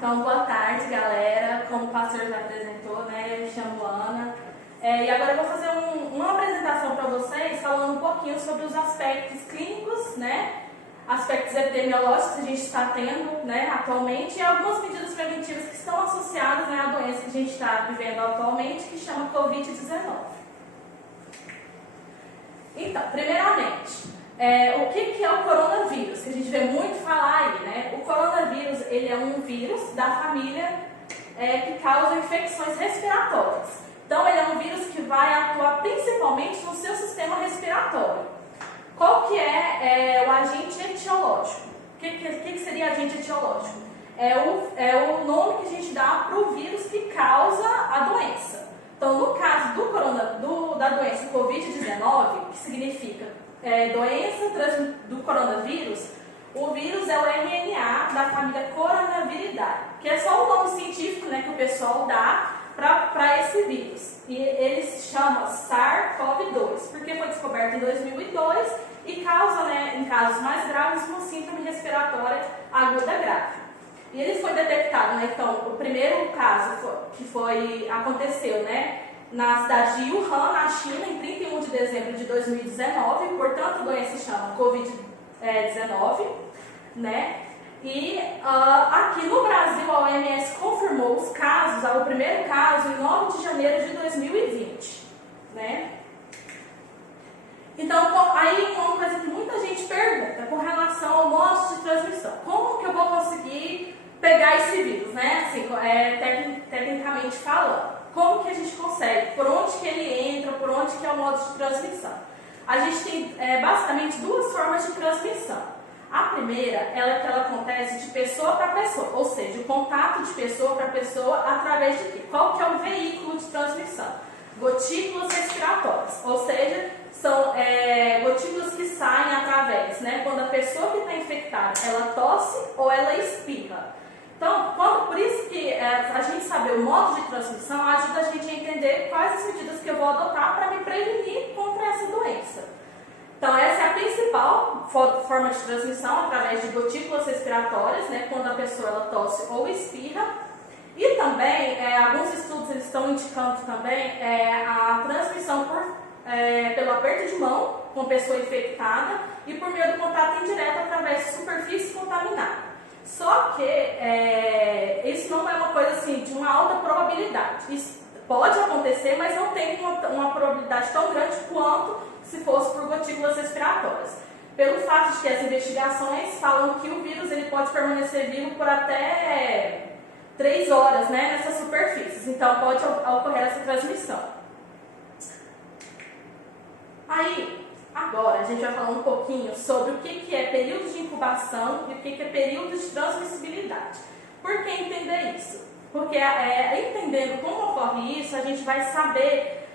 Então, boa tarde, galera. Como o pastor já apresentou, né, eu me chamo Ana. E agora eu vou fazer uma apresentação para vocês, falando um pouquinho sobre os aspectos clínicos, né, aspectos epidemiológicos que a gente está tendo, né, atualmente, e algumas medidas preventivas que estão associadas, né, à doença que a gente está vivendo atualmente, que chama Covid-19. Então, primeiramente, o que é o coronavírus? Que a gente vê muito falar aí, né? O coronavírus, ele é um vírus da família que causa infecções respiratórias. Então, ele é um vírus que vai atuar principalmente no seu sistema respiratório. Qual que é o agente etiológico? O que seria agente etiológico? É o nome que a gente dá para o vírus que causa a doença. Então, no caso da doença Covid-19, que significa doença do coronavírus, o vírus é o RNA da família Coronaviridae, que é só o nome científico, né, que o pessoal dá para esse vírus. E ele se chama SARS-CoV-2, porque foi descoberto em 2002 e causa, né, em casos mais graves, uma síndrome respiratória aguda grave. E ele foi detectado, né, então, o primeiro caso aconteceu, né, na cidade de Wuhan, na China, em 31 de dezembro de 2019, portanto a doença se chama Covid-19, né? E aqui no Brasil a OMS confirmou os casos, o primeiro caso em 9 de janeiro de 2020, né? Então, aí uma coisa que muita gente pergunta com relação ao modo de transmissão: como que eu vou conseguir pegar esse vírus, né? Assim, tecnicamente falando. Como que a gente consegue? Por onde que ele entra? Por onde que é o modo de transmissão? A gente tem basicamente duas formas de transmissão. A primeira é que ela acontece de pessoa para pessoa, ou seja, o contato de pessoa para pessoa através de quê? Qual que é o veículo de transmissão? Gotículas respiratórias, ou seja, são gotículas que saem através, né? Quando a pessoa que está infectada, ela tosse ou ela espirra. Então, por isso que a gente saber o modo de transmissão ajuda a gente a entender quais as medidas que eu vou adotar para me prevenir contra essa doença. Então, essa é a principal forma de transmissão, através de gotículas respiratórias, né, quando a pessoa ela tosse ou espirra. E também, alguns estudos eles estão indicando também a transmissão pelo aperto de mão com pessoa infectada e por meio do contato indireto através de superfície contaminada. Só que isso não é uma coisa assim de uma alta probabilidade. Isso pode acontecer, mas não tem uma probabilidade tão grande quanto se fosse por gotículas respiratórias. Pelo fato de que as investigações falam que o vírus ele pode permanecer vivo por até 3 horas, né, nessas superfícies. Então pode ocorrer essa transmissão. Aí, agora a gente vai falar um pouquinho sobre o que é período de incubação e o que é período de transmissibilidade. Por que entender isso? Porque entendendo como ocorre isso, a gente vai saber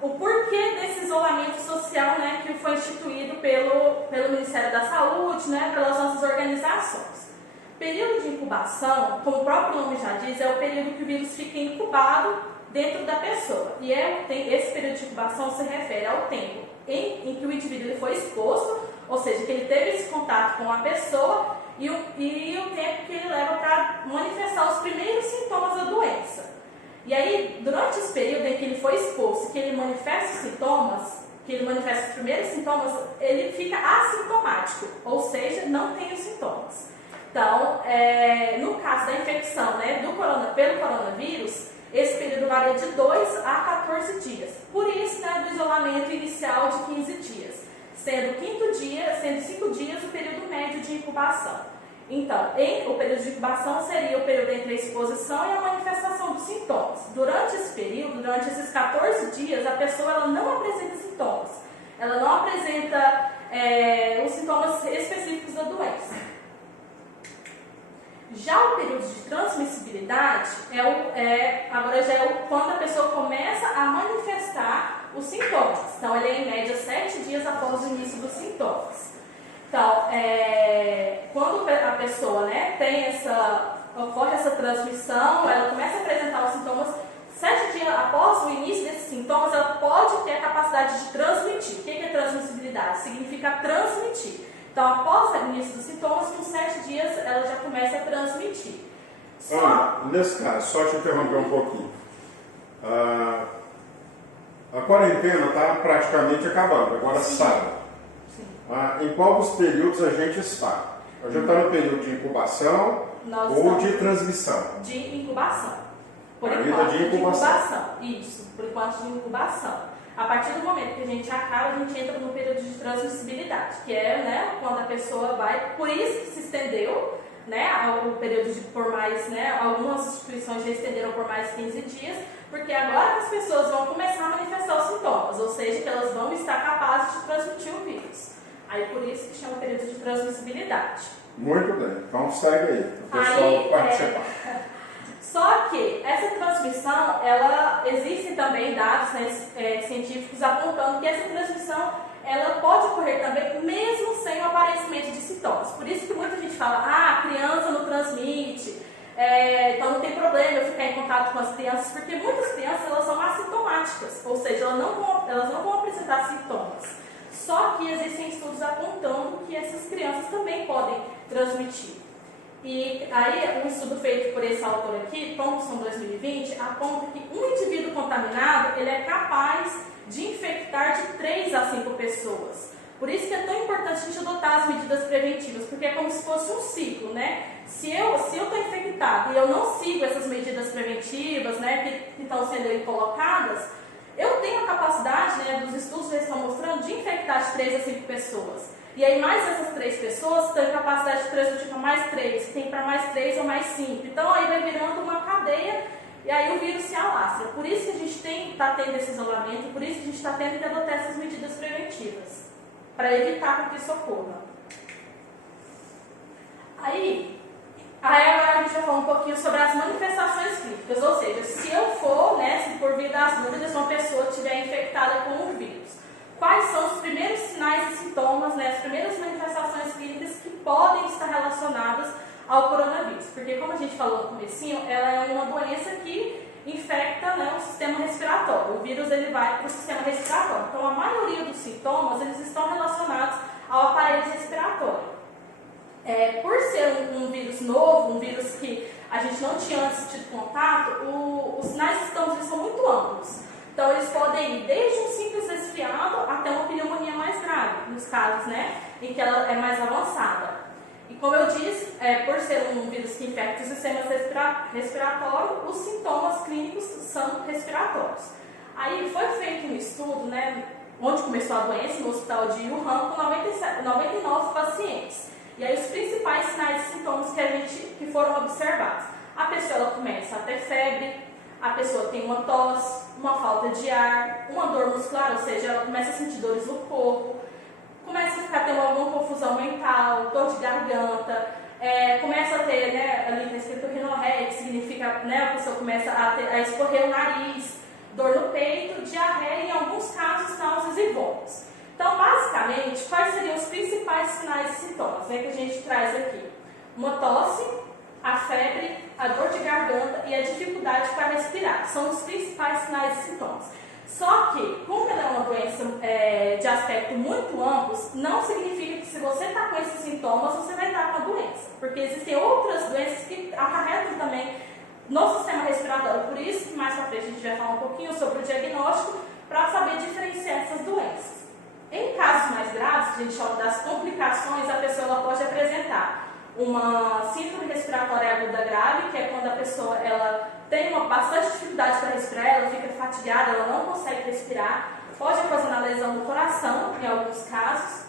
o porquê desse isolamento social, né, que foi instituído pelo Ministério da Saúde, né, pelas nossas organizações. Período de incubação, como o próprio nome já diz, é o período que o vírus fica incubado dentro da pessoa. E esse período de incubação se refere ao tempo em que o indivíduo ele foi exposto, ou seja, que ele teve esse contato com a pessoa e o tempo que ele leva para manifestar os primeiros sintomas da doença. E aí, durante esse período em que ele foi exposto, que ele manifesta os sintomas, que ele manifesta os primeiros sintomas, ele fica assintomático, ou seja, não tem os sintomas. Então, no caso da infecção, né, pelo coronavírus, esse período varia de 2 a 14 dias. Por isso, né, do isolamento inicial de 15 dias, sendo 5 dias o período médio de incubação. Então, o período de incubação seria o período entre a exposição e a manifestação dos sintomas. Durante esse período, durante esses 14 dias, a pessoa ela não apresenta sintomas. Ela não apresenta os sintomas específicos da doença. Já o período de transmissibilidade agora já é quando a pessoa começa a manifestar os sintomas. Então, ele é em média 7 dias após o início dos sintomas. Então, quando a pessoa, né, ocorre essa transmissão, ela começa a apresentar os sintomas, 7 dias após o início desses sintomas, ela pode ter a capacidade de transmitir. O que é transmissibilidade? Significa transmitir. Então, após o início dos sintomas, com 7 dias ela já começa a transmitir. Ana, nesse caso, só te interromper um pouquinho. A quarentena está praticamente acabando, agora sábado. Em quais períodos a gente está? A gente está no período de incubação ou de transmissão? De incubação. Por Ainda enquanto, de incubação. Isso, por enquanto de incubação. A partir do momento que a gente acaba, a gente entra no período de transmissibilidade, que é, né, quando a pessoa vai, por isso que se estendeu, né, o período de por mais, né, algumas instituições já estenderam por mais 15 dias, porque agora que as pessoas vão começar a manifestar os sintomas, ou seja, que elas vão estar capazes de transmitir o vírus. Aí por isso que chama período de transmissibilidade. Muito bem, então segue aí, o pessoal participar. Só que essa transmissão, ela existem também dados, né, científicos apontando que essa transmissão ela pode ocorrer também mesmo sem o aparecimento de sintomas. Por isso que muita gente fala, a criança não transmite, então não tem problema eu ficar em contato com as crianças, porque muitas crianças elas são assintomáticas, ou seja, elas não vão apresentar sintomas. Só que existem estudos apontando que essas crianças também podem transmitir. E aí, um estudo feito por esse autor aqui, Thompson 2020, aponta que um indivíduo contaminado ele é capaz de infectar de 3 a 5 pessoas. Por isso que é tão importante a gente adotar as medidas preventivas, porque é como se fosse um ciclo, né? Se eu estou infectado e eu não sigo essas medidas preventivas, né, que estão sendo aí colocadas, eu tenho a capacidade, né, dos estudos estão mostrando, de infectar de 3 a 5 pessoas. E aí mais essas 3 pessoas têm capacidade de transmitir para mais 3, que tem para mais 3 ou mais 5. Então aí vai virando uma cadeia e aí o vírus se alastra. Por isso que a gente está tendo esse isolamento, por isso que a gente está tendo que adotar essas medidas preventivas, para evitar que isso ocorra. Aí agora a gente vai falar um pouquinho sobre as manifestações clínicas, ou seja, se eu for, né, se por via das dúvidas uma pessoa estiver infectada com o vírus, quais são os primeiros sinais e sintomas, né, as primeiras manifestações clínicas que podem estar relacionadas ao coronavírus? Porque como a gente falou no comecinho, ela é uma doença que infecta, né, o sistema respiratório. O vírus ele vai para o sistema respiratório. Então a maioria dos sintomas eles estão relacionados ao aparelho respiratório. Por ser um vírus novo, um vírus que a gente não tinha antes tido contato, os sinais e sintomas eles são muito amplos. Então eles podem ir desde um simples resfriado até uma pneumonia mais grave, nos casos, né, em que ela é mais avançada. E como eu disse, por ser um vírus que infecta o sistema respiratório, os sintomas clínicos são respiratórios. Aí foi feito um estudo, né, onde começou a doença, no hospital de Wuhan, com 99 pacientes. E aí os principais sinais e sintomas que foram observados. A pessoa ela começa a ter febre, a pessoa tem uma tosse, uma falta de ar, uma dor muscular, ou seja, ela começa a sentir dores no corpo, começa a ficar tendo alguma confusão mental, dor de garganta, começa a ter, né, ali está escrito rinorreia, que significa, né, a pessoa começa a escorrer o nariz, dor no peito, diarreia e em alguns casos náuseas e vômitos. Então, basicamente, quais seriam os principais sinais e sintomas, né, que a gente traz aqui? Uma tosse, a febre, a dor de garganta e a dificuldade para respirar. São os principais sinais e sintomas. Só que, como ela é uma doença de aspecto muito amplo, não significa que se você está com esses sintomas, você vai estar com a doença. Porque existem outras doenças que acarretam também no sistema respiratório. Por isso que mais para frente a gente vai falar um pouquinho sobre o diagnóstico para saber diferenciar essas doenças. Em casos mais graves, a gente chama das complicações, a pessoa ela pode apresentar uma síndrome respiratória aguda grave, que é quando a pessoa ela tem bastante dificuldade para respirar, ela fica fatigada, ela não consegue respirar, pode ocasionar lesão no coração, em alguns casos,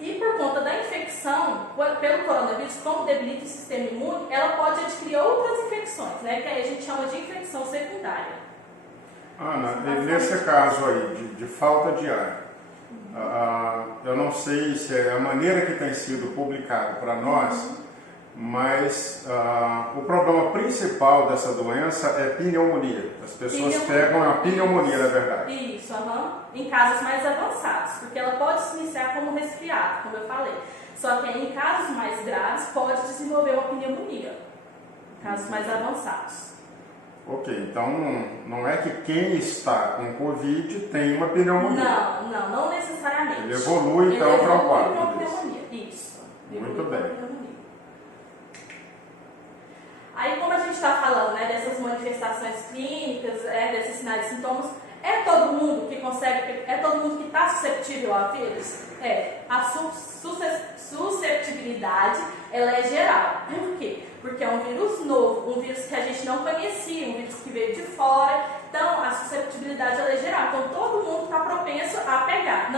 e por conta da infecção pelo coronavírus, como debilita o sistema imune, ela pode adquirir outras infecções, né, que a gente chama de infecção secundária. Ana, nesse caso aí, de falta de ar, eu não sei se é a maneira que tem sido publicado para nós, mas o problema principal dessa doença é pneumonia. As pessoas pegam a pneumonia, na verdade. Isso, em casos mais avançados, porque ela pode se iniciar como resfriado, como eu falei. Só que em casos mais graves pode desenvolver uma pneumonia, em casos mais avançados. Ok, então não é que quem está com Covid tem uma pneumonia. Não necessariamente. Ele evolui então para o quadro. Pneumonia. Muito bem. Aí, como a gente está falando, né, dessas manifestações clínicas, desses sinais e sintomas, é todo mundo que consegue, é todo mundo que está susceptível a vírus? A susceptibilidade, ela é geral. Por quê? Porque é um vírus novo, um vírus que a gente não conhecia, um vírus que veio de fora. Então, a susceptibilidade, ela é geral. Então, todo mundo está propenso a pegar.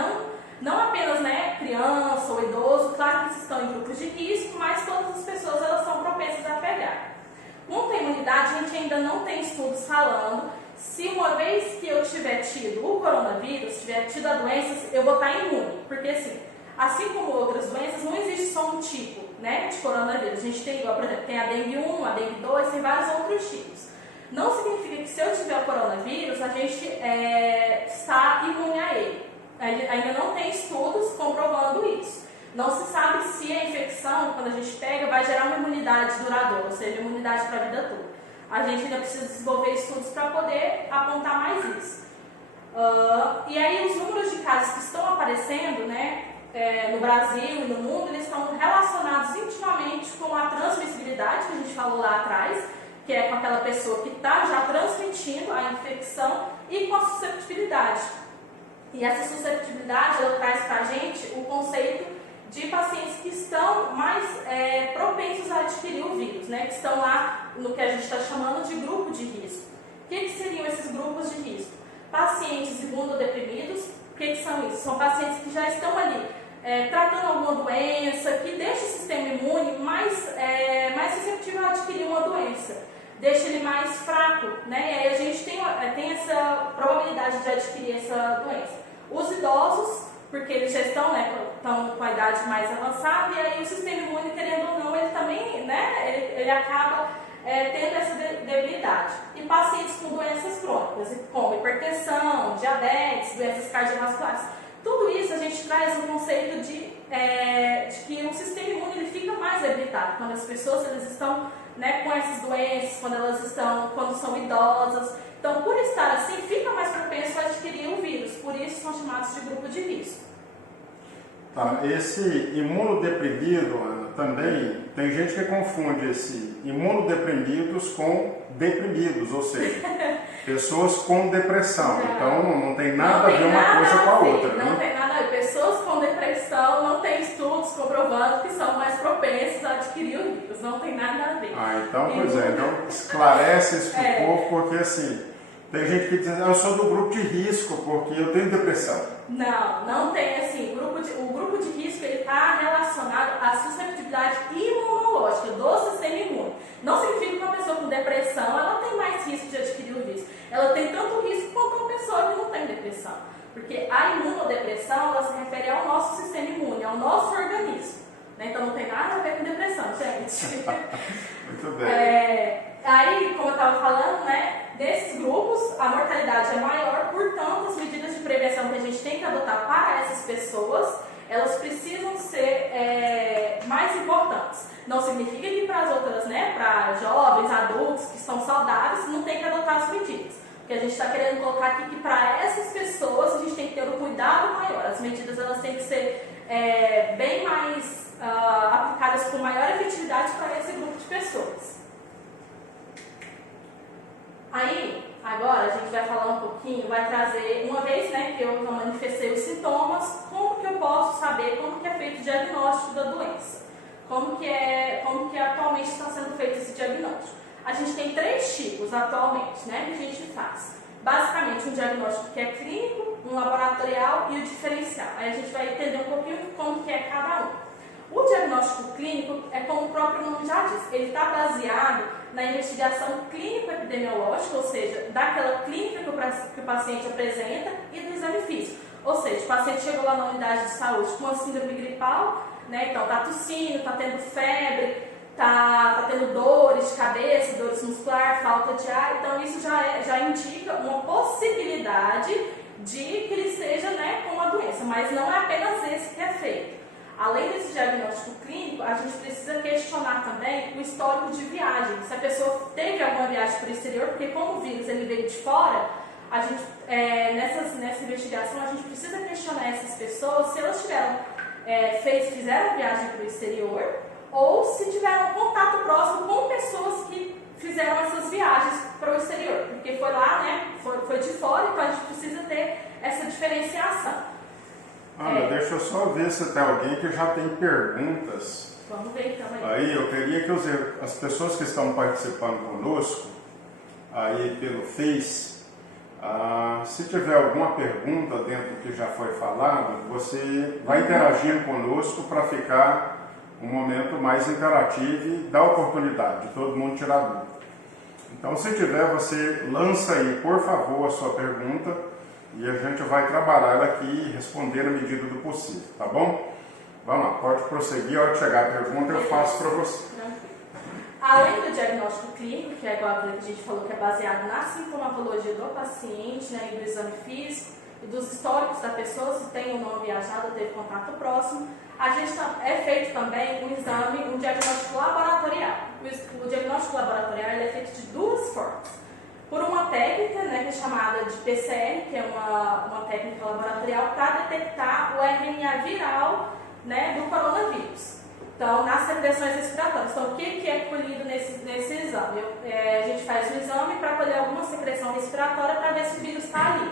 Não apenas, né, criança ou idoso, claro que eles estão em grupos de risco, mas todas as pessoas, elas são propensas a pegar. Quanto à imunidade, a gente ainda não tem estudos falando se uma vez que eu tiver tido o coronavírus, tiver tido a doença, eu vou estar imune. Porque assim como outras doenças, não existe só um tipo, né, de coronavírus. A gente tem, igual, por exemplo, tem a dengue 1, a dengue 2, tem vários outros tipos. Não significa que se eu tiver o coronavírus, a gente está imune a ele. Ainda não tem estudos comprovando isso. Não se sabe se a infecção, quando a gente pega, vai gerar uma imunidade duradoura, ou seja, imunidade para a vida toda. A gente ainda precisa desenvolver estudos para poder apontar mais isso. E aí os números de casos que estão aparecendo, né, no Brasil e no mundo, eles estão relacionados intimamente com a transmissibilidade, que a gente falou lá atrás, que é com aquela pessoa que está já transmitindo a infecção, e com a susceptibilidade. E essa susceptibilidade, ela traz para a gente o conceito de pacientes que estão mais propensos a adquirir o vírus, né? Que estão lá no que a gente está chamando de grupo de risco. O que seriam esses grupos de risco? Pacientes imunodeprimidos. O que são isso? São pacientes que já estão ali tratando alguma doença, que deixa o sistema imune mais suscetível a adquirir uma doença, deixa ele mais fraco, né? E aí a gente tem essa probabilidade de adquirir essa doença. Os idosos, porque eles já estão com a idade mais avançada, e aí o sistema imune, querendo ou não, ele também, né, ele acaba tendo essa debilidade. E pacientes com doenças crônicas, como hipertensão, diabetes, doenças cardiovasculares, tudo isso a gente traz um conceito de que o sistema imune ele fica mais debilitado quando as pessoas eles estão, né, com essas doenças, quando são idosas. Então, por estar assim, fica mais propenso a adquirir o vírus, por isso são chamados de grupo de risco. Tá, esse imunodeprimido, Ana, também tem gente que confunde esse imunodeprimidos com deprimidos, ou seja, pessoas com depressão. Então não tem nada a ver uma coisa com a outra. Não tem nada a ver. Pessoas com depressão não tem estudos comprovando que são mais propensas a adquirir o vírus. Não tem nada a ver. Então, pois então esclarece isso para o povo, porque assim, tem gente que diz, eu sou do grupo de risco porque eu tenho depressão. Não tem assim. O grupo de risco está relacionado à susceptibilidade imunológica do sistema imune. Não significa que uma pessoa com depressão ela tem mais risco de adquirir o vírus. Ela tem tanto risco quanto uma pessoa que não tem depressão. Porque a imunodepressão ela se refere ao nosso sistema imune, ao nosso organismo. Né? Então não tem nada a ver com depressão, gente. Muito bem. Aí, como eu estava falando, né, desses grupos, a mortalidade é maior, portanto, as medidas de prevenção que a gente tem que adotar para essas pessoas, elas precisam ser mais importantes. Não significa que para as outras, né, para jovens, adultos que estão saudáveis, não tem que adotar as medidas. O que a gente está querendo colocar aqui é que para essas pessoas a gente tem que ter um cuidado maior. As medidas elas têm que ser bem mais aplicadas com maior efetividade para esse grupo de pessoas. Aí, agora a gente vai falar um pouquinho, vai trazer, uma vez, né, que eu manifestei os sintomas, como que eu posso saber como que é feito o diagnóstico da doença? Como que atualmente está sendo feito esse diagnóstico? A gente tem 3 tipos atualmente, né, que a gente faz. Basicamente, um diagnóstico que é clínico, um laboratorial e o diferencial. Aí a gente vai entender um pouquinho como que é cada um. O diagnóstico clínico é como o próprio nome já diz, ele está baseado na investigação clínico-epidemiológica, ou seja, daquela clínica que o paciente apresenta e do exame físico. Ou seja, o paciente chegou lá na unidade de saúde com uma síndrome gripal, né, então está tossindo, está tendo febre, está tendo dores de cabeça, dores musculares, falta de ar, então isso já indica uma possibilidade de que ele esteja, né, com uma doença, mas não é apenas esse que é feito. Além desse diagnóstico clínico, a gente precisa questionar também o histórico de viagem. Se a pessoa teve alguma viagem para o exterior, porque como o vírus ele veio de fora, a gente, nessa investigação a gente precisa questionar essas pessoas se elas tiveram fizeram viagem para o exterior, ou se tiveram contato próximo com pessoas que fizeram essas viagens para o exterior, porque foi lá, né, foi de fora, então a gente precisa ter essa diferenciação. Ana, deixa eu só ver se tem alguém que já tem perguntas. Vamos ver então aí. Aí eu queria que as pessoas que estão participando conosco, aí pelo Face, se tiver alguma pergunta dentro do que já foi falado, você vai interagindo conosco para ficar um momento mais interativo e dar oportunidade de todo mundo tirar dúvida. Então, se tiver, você lança aí, por favor, a sua pergunta e a gente vai trabalhar ela aqui e responder na medida do possível, tá bom? Vamos lá, pode prosseguir, a hora que chegar a pergunta eu faço para você. Além do diagnóstico clínico, que é igual a gente falou, que é baseado na sintomatologia do paciente, né, e do exame físico, e dos históricos da pessoa, se tem ou não viajado, teve contato próximo, a gente é feito também um exame, um diagnóstico laboratorial. O diagnóstico laboratorial ele é feito de duas formas. Por uma técnica, né, que é chamada de PCR, que é uma técnica laboratorial para detectar o RNA viral, né, do coronavírus. Então, nas secreções respiratórias. Então, o que é colhido nesse exame? A gente faz um exame para colher alguma secreção respiratória para ver se o vírus está ali.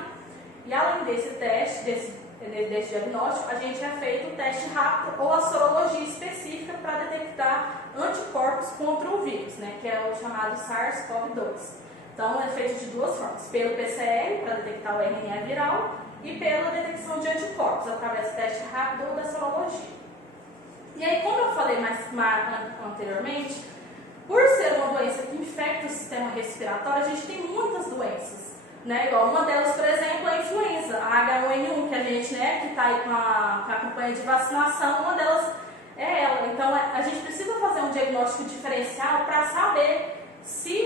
E além desse teste, desse diagnóstico, a gente é feito um teste rápido ou a sorologia específica para detectar anticorpos contra o vírus, né, que é o chamado SARS-CoV-2. Então, é feito de duas formas, pelo PCR, para detectar o RNA viral, e pela detecção de anticorpos, através do teste rápido ou da sorologia. E aí, como eu falei mais anteriormente, por ser uma doença que infecta o sistema respiratório, a gente tem muitas doenças, né? Igual uma delas, por exemplo, é a influenza, a H1N1, que a gente, né, que está aí com a campanha de vacinação, uma delas é ela. Então, a gente precisa fazer um diagnóstico diferencial para saber se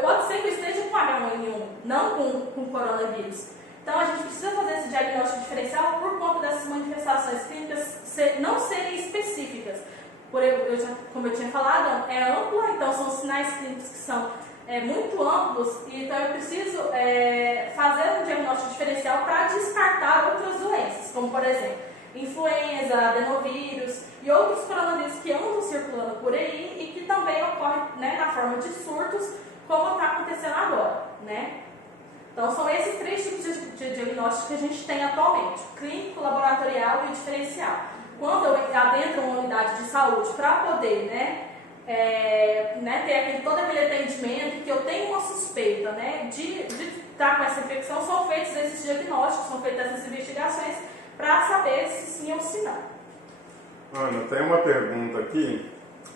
pode ser que eu esteja com H1N1, não com coronavírus. Então, a gente precisa fazer esse diagnóstico diferencial por conta dessas manifestações clínicas não serem específicas. Como eu tinha falado, é ampla, então são sinais clínicos que são muito amplos, então eu preciso fazer um diagnóstico diferencial para descartar outras doenças, como por exemplo, influenza, adenovírus e outros coronavírus que andam circulando por aí e que também ocorrem, né, na forma de surtos, como está acontecendo agora, né? Então, são esses três tipos de diagnóstico que a gente tem atualmente: o clínico, laboratorial e o diferencial. Quando eu adentro uma unidade de saúde para poder, ter todo aquele atendimento, que eu tenho uma suspeita, né, de estar com essa infecção, são feitos esses diagnósticos, são feitas essas investigações para saber se sim ou se não. Ana, tem uma pergunta aqui.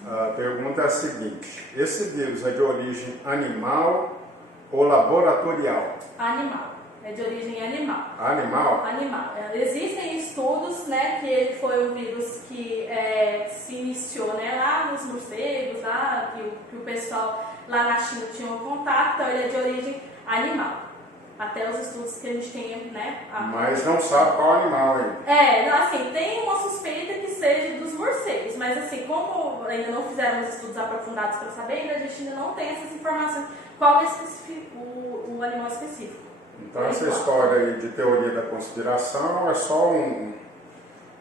A pergunta é a seguinte: esse vírus é de origem animal ou laboratorial? Animal. É de origem animal. Animal? Animal. Existem estudos, né, que ele foi um vírus que se iniciou, né, lá nos morcegos, lá, que o pessoal lá na China tinha um contato, então ele é de origem animal. Até os estudos que a gente tem, né? Mas não sabe qual animal ainda. Assim, tem uma suspeita que seja dos morcegos, mas assim, como ainda não fizeram os estudos aprofundados para saber, a gente ainda não tem essas informações, qual é o animal específico. Então essa história aí de teoria da conspiração é só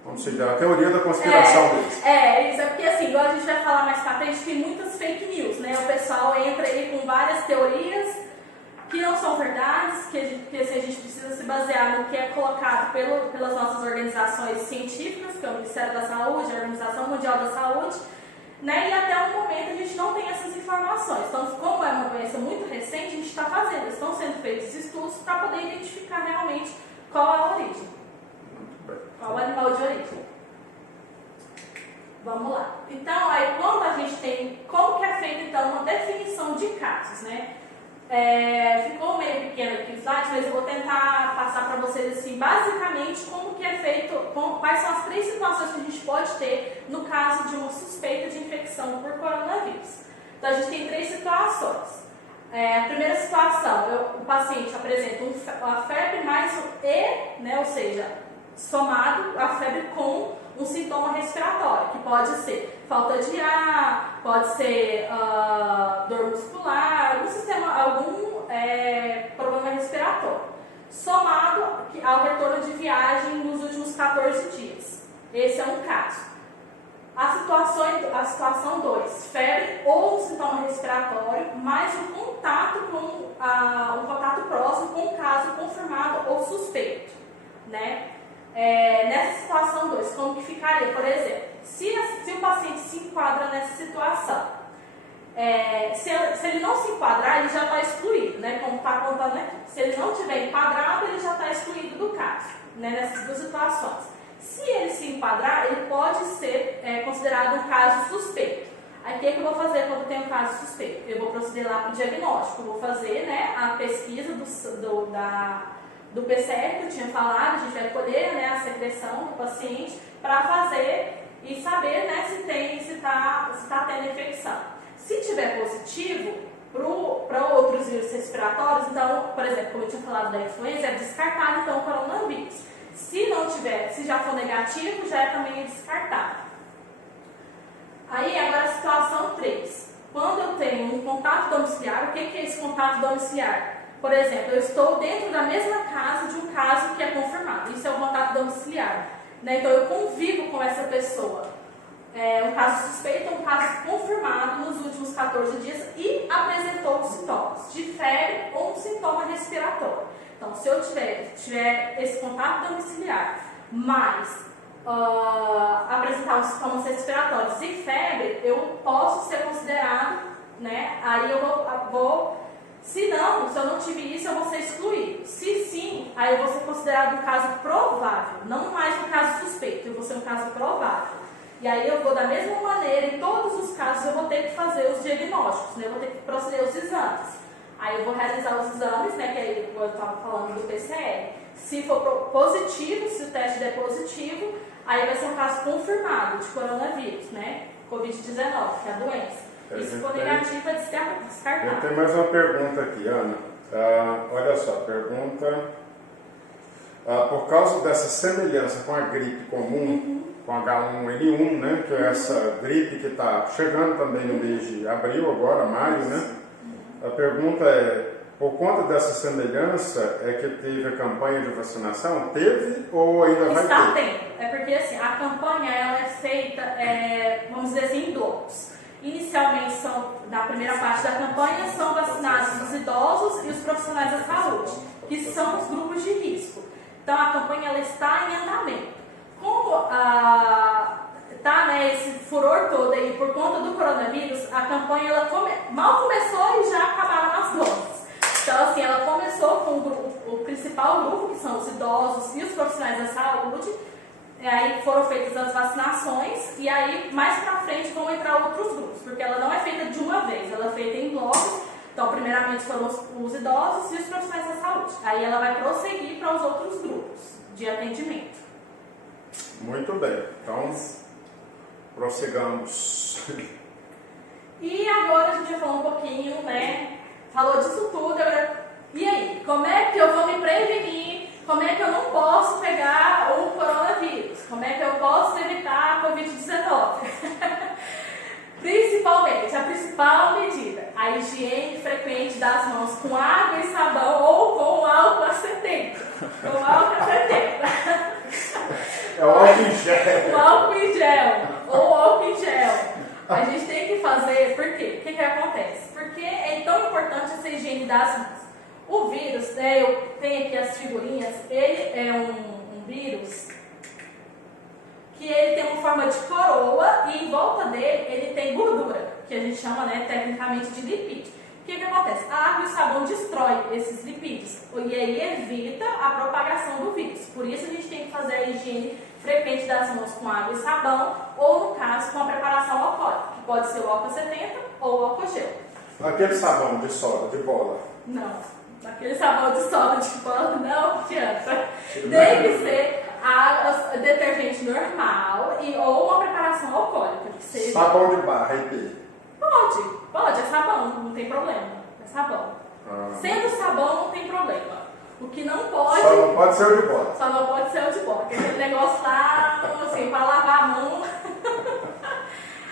vamos dizer, a teoria da conspiração mesmo. Isso é porque assim, igual a gente vai falar mais pra frente, tem muitas fake news, né? O pessoal entra aí com várias teorias que não são verdades, que assim, a gente precisa se basear no que é colocado pelas nossas organizações científicas, que é o Ministério da Saúde, a Organização Mundial da Saúde, né? E até o momento a gente não tem essas informações. Então, como é uma doença muito recente, a gente está fazendo, estão sendo feitos estudos para poder identificar realmente qual é a origem, qual o animal de origem. Vamos lá. Então, aí quando a gente tem, como que é feita então uma definição de casos, né? Ficou meio pequeno aqui o slide, mas eu vou tentar passar para vocês assim, basicamente como que é feito, quais são as três situações que a gente pode ter no caso de uma suspeita de infecção por coronavírus. Então a gente tem três situações. A primeira situação, o paciente apresenta uma febre mais E, né, ou seja, somado a febre com um sintoma respiratório, que pode ser falta de ar, pode ser dor muscular, algum problema respiratório, somado ao retorno de viagem nos últimos 14 dias. Esse é um caso. A situação 2, febre ou sintoma respiratório, mais um contato um contato próximo com um caso confirmado ou suspeito, né? Nessa situação 2, como que ficaria? Por exemplo, se o paciente se enquadra nessa situação, se ele não se enquadrar, ele já está excluído, né? Como está contando aqui. Se ele não tiver enquadrado, ele já está excluído do caso, né? Nessas duas situações. Se ele se enquadrar, ele pode ser considerado um caso suspeito. Aí o que eu vou fazer quando tem um caso suspeito? Eu vou proceder lá para o diagnóstico, eu vou fazer, né, a pesquisa do PCR que eu tinha falado, a gente vai colher, né, a secreção do paciente para fazer e saber, né, se está tendo infecção. Se tiver positivo para outros vírus respiratórios, então, por exemplo, como eu tinha falado da influenza, é descartado então o coronavírus. Se não tiver, se já for negativo, já também descartado. Aí agora a situação 3. Quando eu tenho um contato domiciliar, o que é esse contato domiciliar? Por exemplo, eu estou dentro da mesma casa de um caso que é confirmado. Isso é um contato domiciliar, né? Então eu convivo com essa pessoa. Um caso suspeito, um caso confirmado nos últimos 14 dias e apresentou sintomas de febre ou um sintoma respiratório. Então, se eu tiver esse contato domiciliar, mas apresentar os sintomas respiratórios e febre, eu posso ser considerado, né? Aí eu vou se eu não tive isso, eu vou ser excluído. Se sim, aí eu vou ser considerado um caso provável, não mais um caso suspeito, eu vou ser um caso provável. E aí eu vou da mesma maneira, em todos os casos eu vou ter que fazer os diagnósticos, né? Eu vou ter que proceder os exames. Aí eu vou realizar os exames, né, que aí eu estava falando do PCR. Se for positivo, se o teste der positivo, aí vai ser um caso confirmado de coronavírus, né, Covid-19, que é a doença. E se for negativo, é descartado. Eu tenho mais uma pergunta aqui, Ana. Olha só, pergunta... por causa dessa semelhança com a gripe comum, com H1N1, né, que é essa gripe que está chegando também no mês de abril, agora, maio, né? A pergunta é, por conta dessa semelhança, é que teve a campanha de vacinação? Teve ou ainda vai ter? Está tendo. É porque assim, a campanha ela é feita, vamos dizer assim, em blocos. Inicialmente, na primeira parte da campanha, são vacinados os idosos e os profissionais da saúde, que são os grupos de risco. Então, a campanha ela está em andamento. Como está, né, esse furor todo aí por conta do coronavírus, a campanha ela mal começou e já acabaram as doses. Então, assim, ela começou com o principal grupo, que são os idosos e os profissionais da saúde. Aí foram feitas as vacinações e aí mais pra frente vão entrar outros grupos, porque ela não é feita de uma vez, ela é feita em blocos. Então, primeiramente foram os idosos e os profissionais da saúde. Aí ela vai prosseguir para os outros grupos de atendimento. Muito bem, então prossigamos. E agora a gente vai falar um pouquinho, né? Falou disso tudo, agora, e aí? Como é que eu vou me prevenir? Como é que eu não posso pegar o coronavírus? Como é que eu posso evitar a Covid-19? Principalmente, a principal medida, a higiene frequente das mãos com água e sabão ou com álcool a 70. Com álcool a 70. É o álcool em gel. O álcool em gel, ou álcool em gel. A gente tem que fazer, por quê? O que acontece? Porque é tão importante essa higiene das mãos. O vírus, né, eu tenho aqui as figurinhas, ele é um vírus que ele tem uma forma de coroa e em volta dele ele tem gordura, que a gente chama, né, tecnicamente de lipídio. O que acontece? A água e o sabão destrói esses lipídios e aí evita a propagação do vírus. Por isso a gente tem que fazer a higiene frequente das mãos com água e sabão ou, no caso, com a preparação alcoólica, que pode ser o álcool 70 ou o álcool gel. Aquele sabão de soda, de bola? Não. Aquele sabão de soda de bola não adianta. Tem que ser detergente normal ou uma preparação alcoólica. Que seja... Sabão de barra, IP? Pode, é sabão, não tem problema. É sabão. Sendo sabão, não tem problema. O que não pode... Só não pode ser o de bola. Só não pode ser o de bola. Aquele negócio lá, assim, para lavar a mão...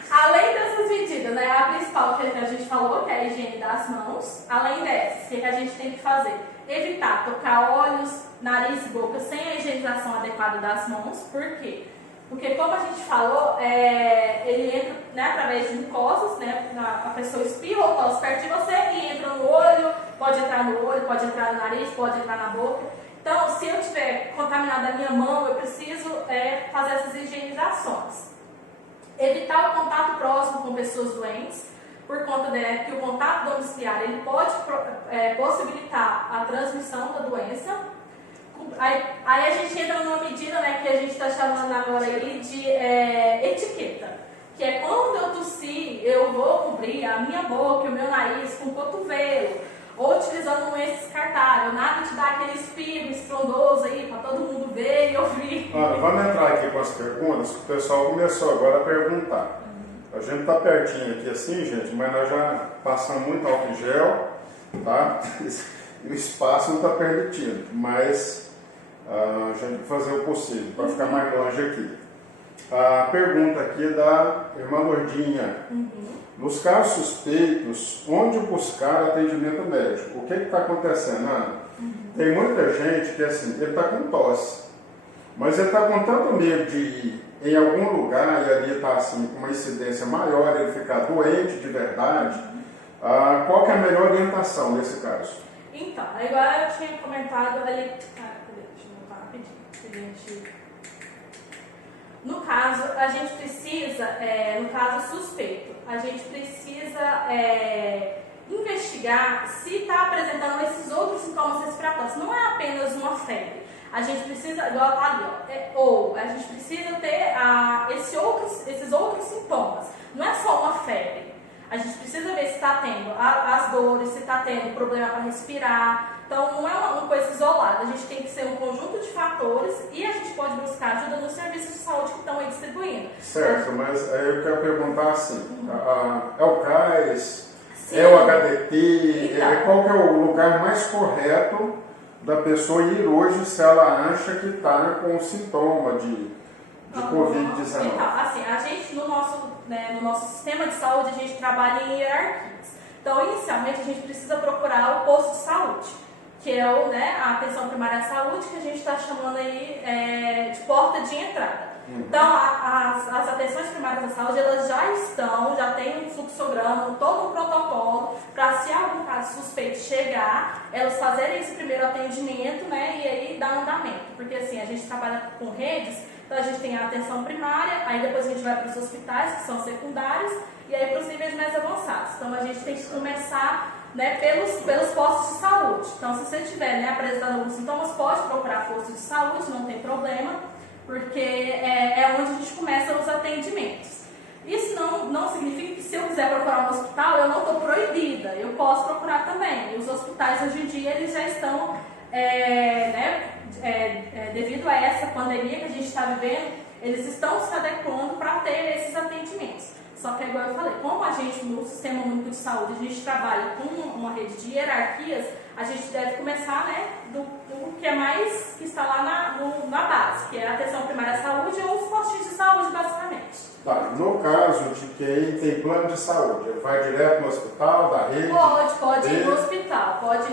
Além dessas medidas, né, a principal que a gente falou, que é a higiene das mãos, além dessas, o que a gente tem que fazer? Evitar tocar olhos, nariz e boca sem a higienização adequada das mãos, porque Porque como a gente falou, ele entra, né, através de mucosas, né, a pessoa espirra ou tosse perto de você e entra no olho, pode entrar no olho, pode entrar no nariz, pode entrar na boca. Então, se eu tiver contaminado a minha mão, eu preciso fazer essas higienizações. Evitar o contato próximo com pessoas doentes, por conta que o contato domiciliar ele pode possibilitar a transmissão da doença. Aí a gente entra numa medida, né, que a gente está chamando agora aí de etiqueta, que é quando eu tossir, eu vou cobrir a minha boca e o meu nariz com o cotovelo, ou utilizando um descartável, nada de dar aquele espirro estrondoso aí para todo mundo ver e ouvir. Vamos entrar aqui com as perguntas, que o pessoal começou agora a perguntar. A gente está pertinho aqui assim, gente, mas nós já passamos muito álcool em gel, tá? E o espaço não está permitindo, mas a gente vai fazer o possível para ficar mais longe aqui. A pergunta aqui é da irmã Lourdinha. Nos casos suspeitos, onde buscar atendimento médico? O que está acontecendo, Ana? Tem muita gente que assim, ele está com tosse, mas ele está com tanto medo de ir em algum lugar e ali está assim, com uma incidência maior, ele ficar doente de verdade. Qual que é a melhor orientação nesse caso? Então, agora eu tinha comentado ali. Deixa eu voltar rapidinho. No caso, a gente precisa, no caso suspeito, a gente precisa investigar se está apresentando esses outros sintomas respiratórios. Não é apenas uma febre. A gente precisa, igual ali, ou a gente precisa ter esses outros sintomas. Não é só uma febre. A gente precisa ver se está tendo as dores, se está tendo problema para respirar. Então, não é uma coisa isolada. A gente tem que ser um conjunto de fatores e a gente pode buscar ajuda nos serviços de saúde que estão aí distribuindo. Certo, mas aí eu quero perguntar assim, é o CAIS, Sim. É o HDT, Então. qual que é o lugar mais correto da pessoa ir hoje se ela acha que está com sintoma de Covid-19? Então, assim, a gente no nosso sistema de saúde, a gente trabalha em hierarquias. Então, inicialmente, a gente precisa procurar o posto de saúde, que é a atenção primária à saúde, que a gente está chamando aí de porta de entrada. Então, as atenções primárias à saúde, elas já têm um fluxograma, todo um protocolo, para se algum caso suspeito chegar, elas fazerem esse primeiro atendimento, né, e aí dar andamento. Porque assim, a gente trabalha com redes, então a gente tem a atenção primária, aí depois a gente vai para os hospitais, que são secundários, e aí para os níveis mais avançados. Então a gente tem que começar, né, pelos postos de saúde. Então, se você estiver, apresentando alguns sintomas, pode procurar postos de saúde, não tem problema, porque é onde a gente começa os atendimentos. Isso não significa que se eu quiser procurar um hospital, eu não estou proibida, eu posso procurar também. E os hospitais hoje em dia, eles já estão, devido a essa pandemia que a gente está vivendo, eles estão se adequando para ter esses atendimentos. Só que, igual eu falei, como a gente, no Sistema Único de Saúde, a gente trabalha com uma rede de hierarquias, a gente deve começar, do que é mais, que está lá na base, que é a atenção primária à saúde ou os postinhos de saúde, basicamente. Tá, no caso de quem tem plano de saúde, ele vai direto no hospital, da rede? Pode ir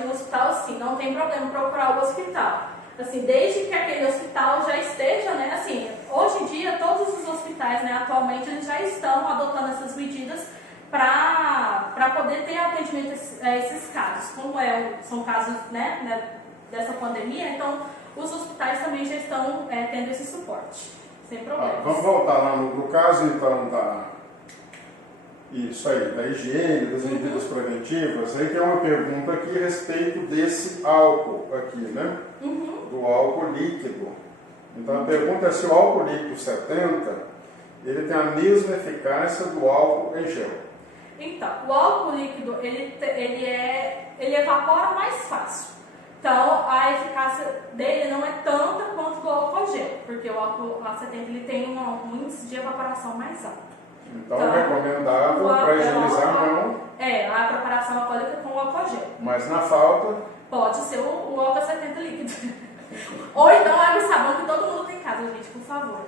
no hospital sim, não tem problema procurar o hospital. Assim, desde que aquele hospital já esteja, assim, hoje em dia todos os hospitais, atualmente, eles já estão adotando essas medidas para poder ter atendimento a esses casos. Como são casos, dessa pandemia, então os hospitais também já estão tendo esse suporte, sem problemas. Vamos voltar lá no caso, então, da higiene, das medidas preventivas. Aí tem uma pergunta aqui a respeito desse álcool aqui, né? Do álcool líquido. Então a pergunta é se o álcool líquido 70, ele tem a mesma eficácia do álcool em gel. Então, o álcool líquido, ele evapora mais fácil. Então, a eficácia dele não é tanta quanto do álcool gel, porque o álcool A70 ele tem um índice de evaporação mais alto. Então recomendável para higienizar a mão. A preparação alcoólica com o álcool gel. Mas na falta, pode ser o álcool 70 líquido. Ou então água e sabão que todo mundo tem em casa, gente, por favor.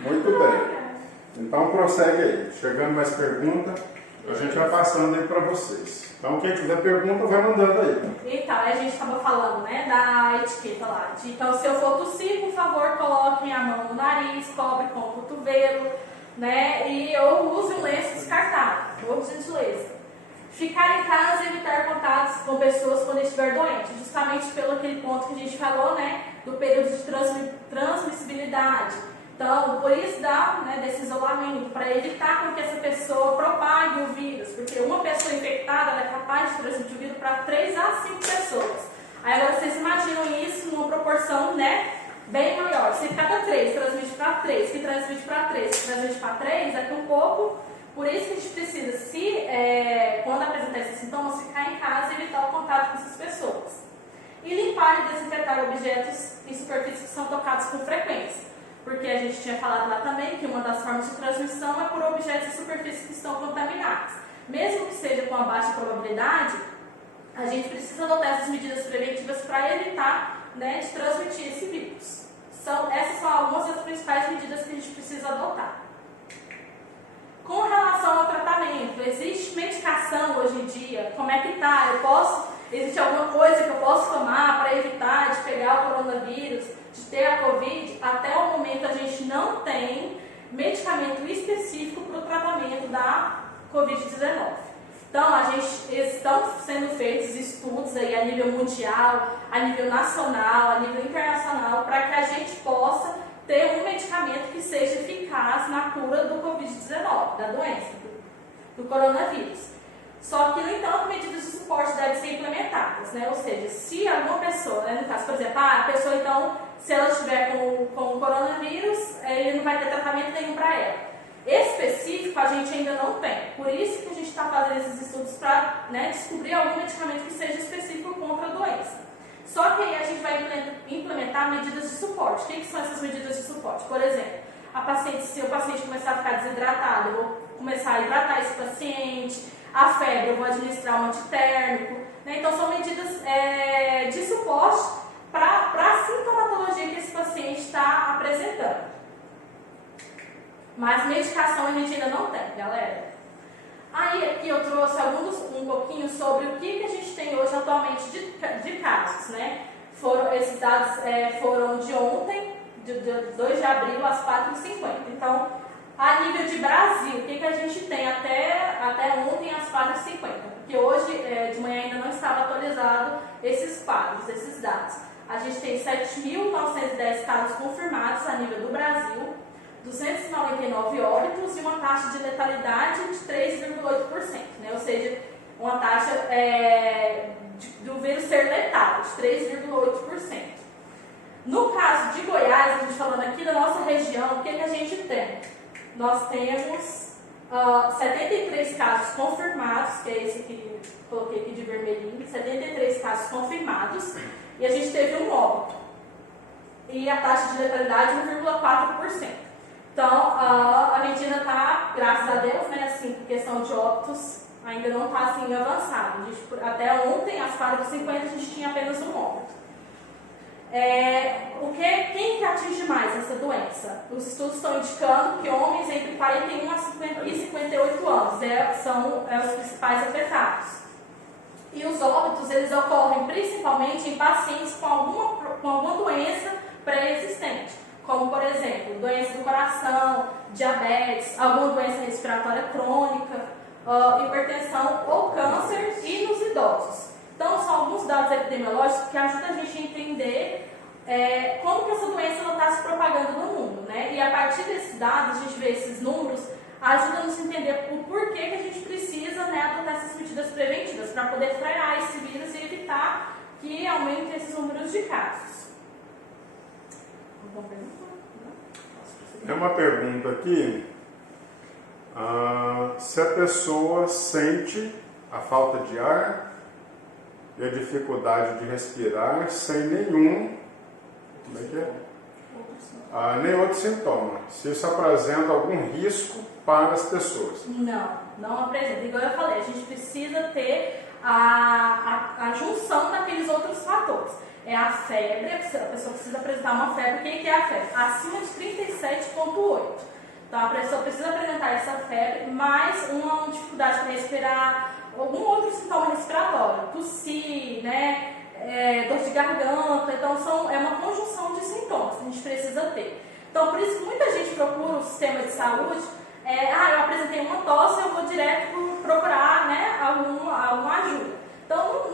Muito bem. Então prossegue aí. Chegando mais pergunta. A gente vai passando aí para vocês. Então, quem tiver pergunta, vai mandando aí. Então, a gente estava falando, né, da etiqueta lá. Então, se eu for tossir, por favor, coloquem a mão no nariz, cobre com o cotovelo, né, e eu use um lenço descartável, por gentileza. Ficar em casa e evitar contatos com pessoas quando estiver doente, justamente pelo aquele ponto que a gente falou, né, do período de transmissibilidade. Então, por isso desse isolamento, para evitar com que essa pessoa propague o vírus, porque uma pessoa infectada ela é capaz de transmitir o vírus para 3 a 5 pessoas. Aí agora vocês imaginam isso numa proporção, né, bem maior. Se cada 3 transmite para 3, que transmite para 3, que transmite para 3, daqui um pouco. Por isso que a gente precisa, quando apresentar esses sintomas, ficar em casa e evitar o contato com essas pessoas. E limpar e desinfetar objetos e superfícies que são tocados com frequência. Porque a gente tinha falado lá também que uma das formas de transmissão é por objetos e superfícies que estão contaminados. Mesmo que seja com a baixa probabilidade, a gente precisa adotar essas medidas preventivas para evitar, né, de transmitir esse vírus. Essas são algumas das principais medidas que a gente precisa adotar. Com relação ao tratamento, existe medicação hoje em dia? Como é que está? Existe alguma coisa que eu posso tomar para evitar de pegar o coronavírus, de ter a Covid? Até o momento a gente não tem medicamento específico para o tratamento da Covid-19. Então, estão sendo feitos estudos aí a nível mundial, a nível nacional, a nível internacional, para que a gente possa ter um medicamento que seja eficaz na cura do Covid-19, da doença, do coronavírus. Só que, no entanto, medidas de suporte devem ser implementadas, né? Ou seja, se alguma pessoa, né, no caso, por exemplo, a pessoa, então, se ela estiver com o coronavírus, ele não vai ter tratamento nenhum para ela. Específico, a gente ainda não tem. Por isso que a gente está fazendo esses estudos para, né, descobrir algum medicamento que seja específico contra a doença. Só que aí a gente vai implementar medidas de suporte. O que são essas medidas de suporte? Por exemplo, se o paciente começar a ficar desidratado, eu vou começar a hidratar esse paciente. A febre, eu vou administrar um antitérmico. Né? Então, são medidas de suporte para a sintomatologia que esse paciente está apresentando. Mas medicação a gente ainda não tem, galera. Aí aqui eu trouxe um pouquinho sobre o que a gente tem hoje atualmente de casos, né? Esses dados foram de ontem, de 2 de abril, às 4h50. Então, a nível de Brasil, o que a gente tem até ontem, às 4h50? Porque hoje, de manhã, ainda não estava atualizado esses quadros, esses dados. A gente tem 7.910 casos confirmados a nível do Brasil, 299 óbitos e uma taxa de letalidade de 3,8%, né? Ou seja, uma taxa do vírus ser letal, de 3,8%. No caso de Goiás, a gente falando aqui da nossa região, o que a gente tem? Nós temos 73 casos confirmados, que é esse que coloquei aqui de vermelhinho, 73 casos confirmados, e a gente teve um óbito. E a taxa de letalidade 1,4%. Então, a gente ainda está, graças a Deus, né, assim, questão de óbitos, ainda não está assim avançado. Até ontem, às 4h50, a gente tinha apenas um óbito. Quem que atinge mais essa doença? Os estudos estão indicando que homens entre 41 e 58 anos são os principais afetados. E os óbitos, eles ocorrem principalmente em pacientes com alguma doença pré-existente. Como, por exemplo, doença do coração, diabetes, alguma doença respiratória crônica, hipertensão ou câncer e nos idosos. Então, são alguns dados epidemiológicos que ajudam a gente a entender como que essa doença está se propagando no mundo, né? E a partir desses dados, a gente vê esses números, ajuda-nos a entender o porquê que a gente precisa, né, adotar essas medidas preventivas para poder frear esse vírus e evitar que aumente esses números de casos. Tem uma pergunta aqui. Se a pessoa sente a falta de ar e a dificuldade de respirar sem nenhum, nem outro sintoma, se isso apresenta algum risco para as pessoas? Não apresenta. Igual eu falei, a gente precisa ter a junção daqueles outros fatores. É a febre, a pessoa precisa apresentar uma febre. O que é a febre? Acima de 37,8. Então a pessoa precisa apresentar essa febre, mais uma dificuldade para respirar, algum outro sintoma respiratório, tossir, né, dor de garganta. Então é uma conjunção de sintomas que a gente precisa ter. Então por isso que muita gente procura o sistema de saúde, eu apresentei uma tosse, eu vou direto procurar, né, alguma ajuda. Então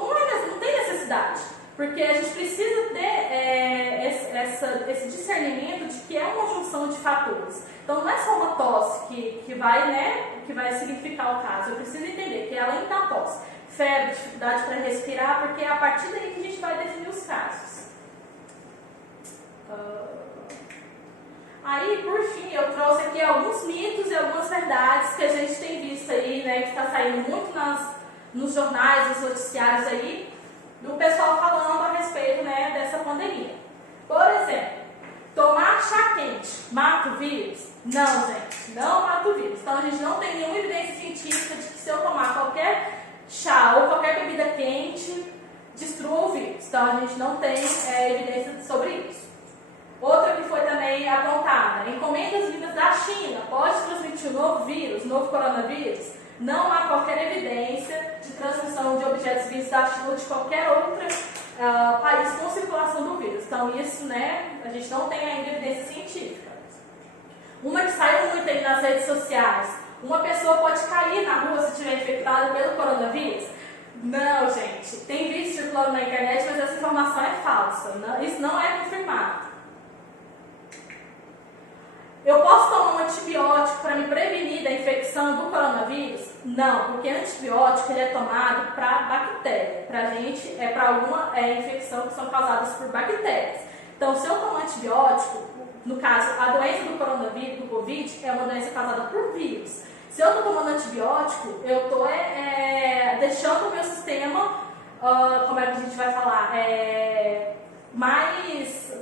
não tem necessidade, porque a gente precisa ter esse discernimento de que é uma junção de fatores. Então não é só uma tosse que vai significar o caso. Eu preciso entender que além da tosse, febre, dificuldade para respirar, porque é a partir daí que a gente vai definir os casos. Aí, por fim, eu trouxe aqui alguns mitos e algumas verdades que a gente tem visto aí, né, que está saindo muito nos jornais, nos noticiários aí, do pessoal falando a respeito, né, dessa pandemia. Por exemplo, tomar chá quente mata o vírus? Não, gente, não mata o vírus. Então a gente não tem nenhuma evidência científica de que se eu tomar qualquer chá ou qualquer bebida quente, destrua o vírus. Então a gente não tem evidência sobre isso. Outra que foi também apontada, encomendas vindas da China pode transmitir um novo vírus, novo coronavírus? Não há qualquer evidência de transmissão de objetos vindos da China ou de qualquer outro país com circulação do vírus. Então isso, né, a gente não tem ainda evidência científica. Uma que saiu muito aí nas redes sociais, uma pessoa pode cair na rua se estiver infectada pelo coronavírus? Não, gente, tem vídeo circulando na internet, mas essa informação é falsa, isso não é confirmado. Eu posso tomar um antibiótico para me prevenir da infecção do coronavírus? Não, porque antibiótico ele é tomado para bactéria. Para a gente é para alguma infecção que são causadas por bactérias. Então, se eu tomar antibiótico, no caso, a doença do coronavírus, do Covid, é uma doença causada por vírus. Se eu estou tomando antibiótico, eu estou deixando o meu sistema, como é que a gente vai falar, mais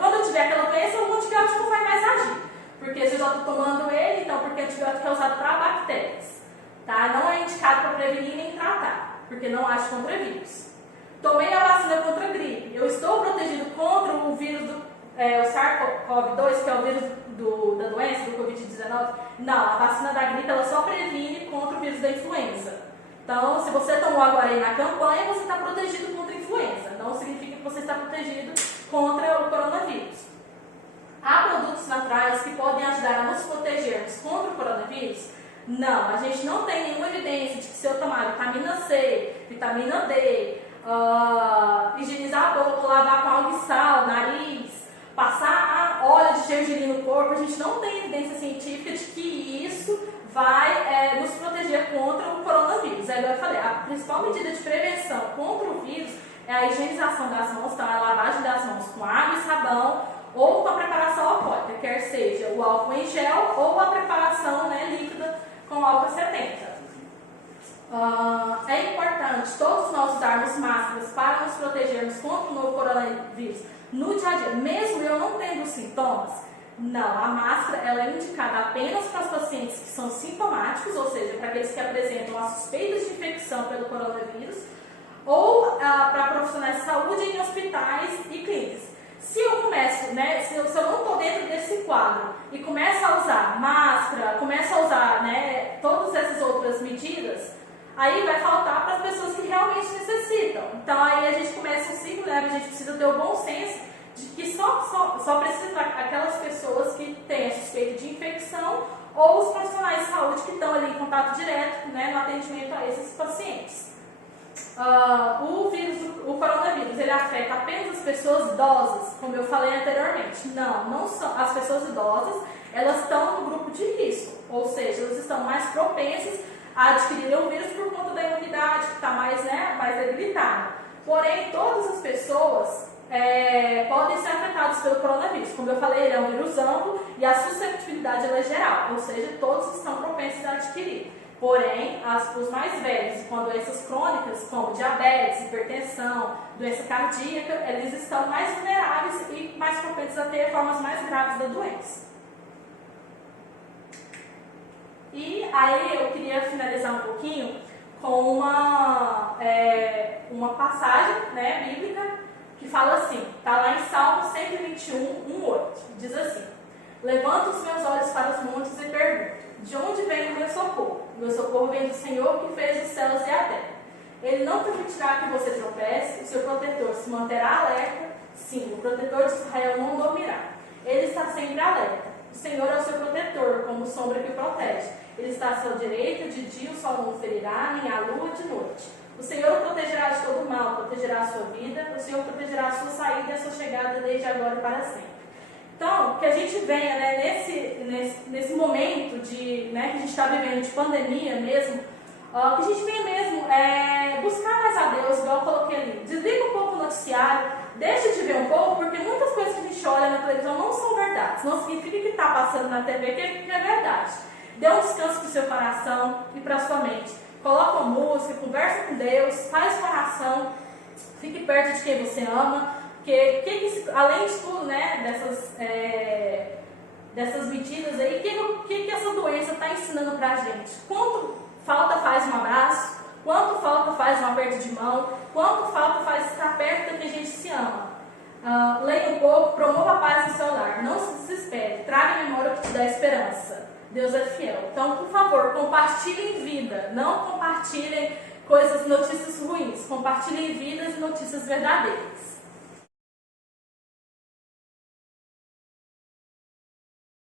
quando eu tiver aquela doença, o antibiótico não vai mais agir, porque se eu já estou tomando ele, então porque o antibiótico é usado para bactérias, tá? Não é indicado para prevenir nem tratar, porque não age contra vírus. Tomei a vacina contra a gripe, eu estou protegido contra o vírus o SARS-CoV-2, que é o vírus da doença, do Covid-19? Não, a vacina da gripe ela só previne contra o vírus da influenza. Então, se você tomou agora aí na campanha, você está protegido contra a influenza. Não significa que você está protegido contra o coronavírus. Há produtos naturais que podem ajudar a nos protegermos contra o coronavírus? Não, a gente não tem nenhuma evidência de que se eu tomar vitamina C, vitamina D, higienizar a boca, lavar com água e sal, nariz, passar óleo de gergelim no corpo, a gente não tem evidência científica de que isso vai nos proteger contra o coronavírus. Aí eu falei, a principal medida de prevenção contra o vírus é a higienização das mãos, então a lavagem das mãos com água e sabão ou com a preparação alcoólica, quer seja o álcool em gel ou a preparação líquida com álcool 70. É importante todos nós usarmos máscaras para nos protegermos contra o novo coronavírus no dia a dia, mesmo eu não tendo sintomas. Não, a máscara ela é indicada apenas para os pacientes que são sintomáticos, ou seja, para aqueles que apresentam a suspeita de infecção pelo coronavírus, ou para profissionais de saúde em hospitais e clínicas. Se eu começo, se eu não estou dentro desse quadro e começo a usar máscara, começo a usar todas essas outras medidas, aí vai faltar para as pessoas que realmente necessitam. Então aí a gente começa um ciclo, a gente precisa ter o bom senso de que só precisa para aquelas pessoas que têm a suspeita de infecção ou os profissionais de saúde que estão ali em contato direto no atendimento a esses pacientes. O coronavírus, ele afeta apenas as pessoas idosas, como eu falei anteriormente. Não são. As pessoas idosas, elas estão no grupo de risco, ou seja, elas estão mais propensas a adquirir o vírus por conta da imunidade, que está mais debilitada. Porém, todas as pessoas podem ser afetadas pelo coronavírus. Como eu falei, ele é um vírus amplo e a susceptibilidade é geral, ou seja, todos estão propensos a adquirir. Porém, os mais velhos com doenças crônicas, como diabetes, hipertensão, doença cardíaca, eles estão mais vulneráveis e mais propensos a ter formas mais graves da doença. E aí eu queria finalizar um pouquinho com uma passagem bíblica que fala assim, está lá em Salmo 121, 1:8, diz assim: Levanto os meus olhos para os montes e pergunto: de onde vem o meu socorro? O meu socorro vem do Senhor que fez os céus e a terra. Ele não permitirá que você tropece, o seu protetor se manterá alerta. Sim, o protetor de Israel não dormirá. Ele está sempre alerta. O Senhor é o seu protetor, como sombra que o protege. Ele está à sua direita, de dia o sol não o ferirá, nem a lua de noite. O Senhor o protegerá de todo mal, protegerá a sua vida, o Senhor protegerá a sua saída e a sua chegada desde agora e para sempre. Então, que a gente venha, né, nesse momento de, né, que a gente está vivendo de pandemia mesmo, que a gente venha mesmo buscar mais a Deus, igual eu coloquei ali. Desliga um pouco o noticiário, deixa de ver um pouco, porque muitas coisas que a gente olha na televisão não são verdades. Não significa que está passando na TV que é verdade. Dê um descanso para o seu coração e para a sua mente. Coloca uma música, conversa com Deus, faz oração, fique perto de quem você ama. Porque, além de tudo, né, dessas medidas aí, o que essa doença está ensinando para a gente? Quanto falta faz um abraço? Quanto falta faz um aperto de mão? Quanto falta faz estar perto de quem a gente se ama? Leia um pouco, promova a paz no seu lar. Não se desespere, traga a memória que te dá esperança. Deus é fiel. Então, por favor, compartilhem vida. Não compartilhem notícias ruins. Compartilhem vidas e notícias verdadeiras.